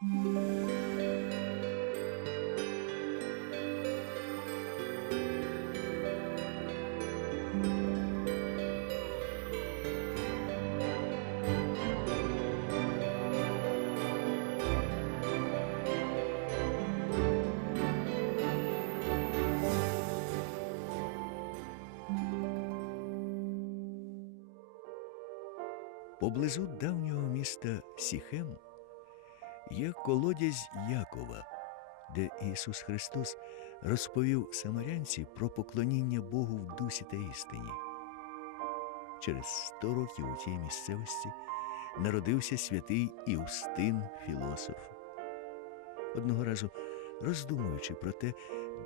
Поблизу давнього міста Сіхем є колодязь Якова, де Ісус Христос розповів самарянці про поклоніння Богу в дусі та істині. Через сто років у тій місцевості народився святий Іустин філософ. Одного разу, роздумуючи про те,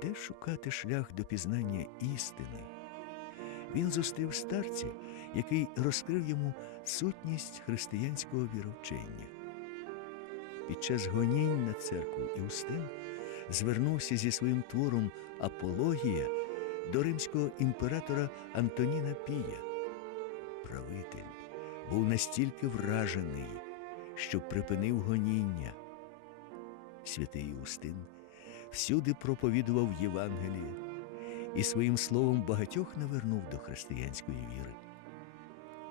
де шукати шлях до пізнання істини, він зустрів старця, який розкрив йому сутність християнського віровчення. Під час гонінь на церкву Іустин звернувся зі своїм твором Апологія до римського імператора Антоніна Пія. Правитель був настільки вражений, що припинив гоніння. Святий Іустин всюди проповідував Євангеліє і своїм словом багатьох навернув до християнської віри.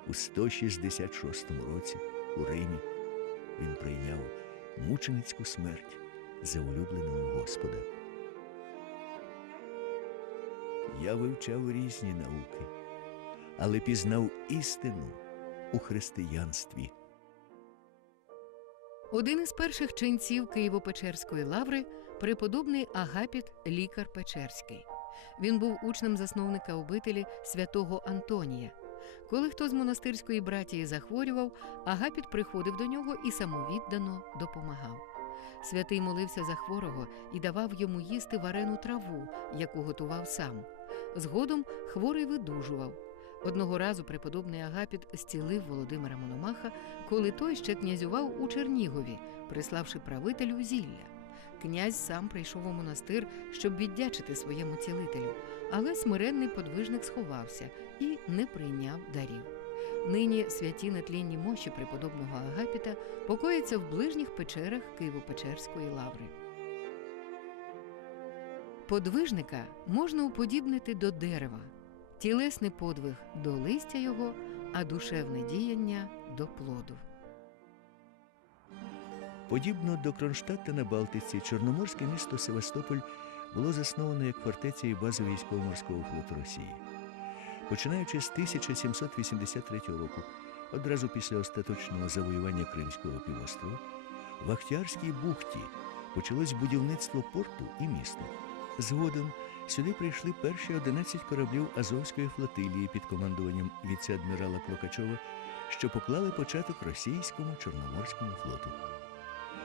У 166 році у Римі він прийняв мученицьку смерть за улюбленого Господа. Я вивчав різні науки, але пізнав істину у християнстві. Один із перших ченців Києво-Печерської лаври преподобний Агапіт Лікар Печерський. Він був учнем засновника обителі святого Антонія. Коли хто з монастирської братії захворював, Агапіт приходив до нього і самовіддано допомагав. Святий молився за хворого і давав йому їсти варену траву, яку готував сам. Згодом хворий видужував. Одного разу преподобний Агапіт зцілив Володимира Мономаха, коли той ще князював у Чернігові, приславши правителю зілля. Князь сам прийшов у монастир, щоб віддячити своєму цілителю, але смиренний подвижник сховався і не прийняв дарів. Нині святі нетлінні мощі преподобного Агапіта покояться в ближніх печерах Києво-Печерської лаври. Подвижника можна уподібнити до дерева, тілесний подвиг до листя його, а душевне діяння до плоду. Подібно до Кронштадта на Балтиці, Чорноморське місто Севастополь було засновано як фортеця і база військово-морського флоту Росії. Починаючи з 1783 року, одразу після остаточного завоювання Кримського півострова, в Ахтіарській бухті почалось будівництво порту і міста. Згодом сюди прийшли перші 11 кораблів Азовської флотилії під командуванням віце-адмірала Клокачова, що поклали початок російському Чорноморському флоту.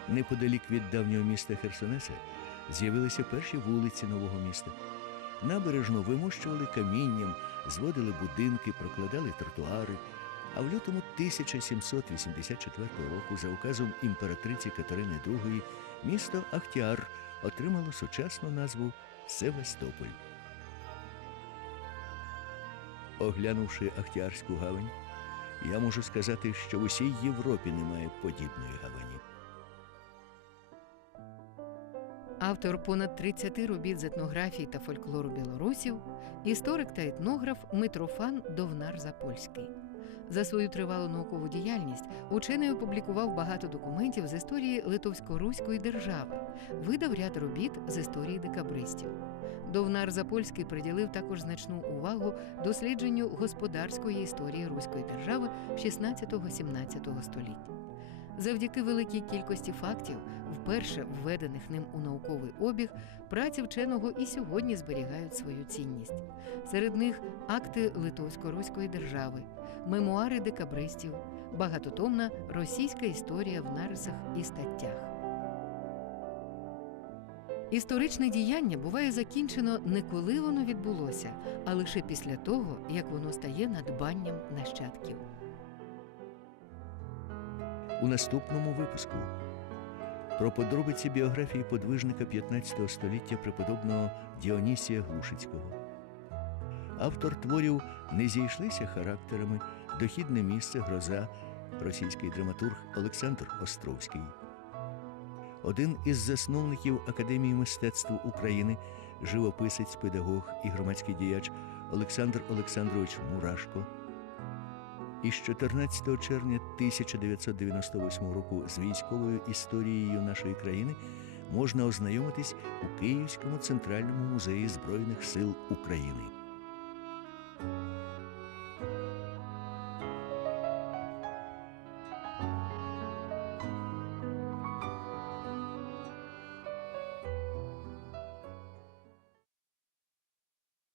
Неподалік від давнього міста Херсонеса з'явилися перші вулиці нового міста. Набережно вимощували камінням, зводили будинки, прокладали тротуари. А в лютому 1784 року за указом імператриці Катерини II місто Ахтіар отримало сучасну назву Севастополь. Оглянувши Ахтіарську гавань, я можу сказати, що в усій Європі немає подібної гавані. Автор понад 30 робіт з етнографії та фольклору білорусів, історик та етнограф Митрофан Довнар Запольський. За свою тривалу наукову діяльність учений опублікував багато документів з історії Литовсько-Руської держави, видав ряд робіт з історії декабристів. Довнар Запольський приділив також значну увагу дослідженню господарської історії Руської держави 16-17 століть. Завдяки великій кількості фактів, вперше введених ним у науковий обіг, праці вченого і сьогодні зберігають свою цінність. Серед них акти Литовсько-Руської держави, мемуари декабристів, багатотомна російська історія в нарисах і статтях. Історичне діяння буває закінчено не коли воно відбулося, а лише після того, як воно стає надбанням нащадків. У наступному випуску про подробиці біографії подвижника 15 століття преподобного Діонісія Глушицького. Автор творів не зійшлися характерами, дохідне місце, гроза, російський драматург Олександр Островський. один із засновників Академії мистецтв України, живописець, педагог і громадський діяч Олександр Олександрович Мурашко із 14 червня 1998 року з військовою історією нашої країни можна ознайомитись у Київському центральному музеї Збройних сил України.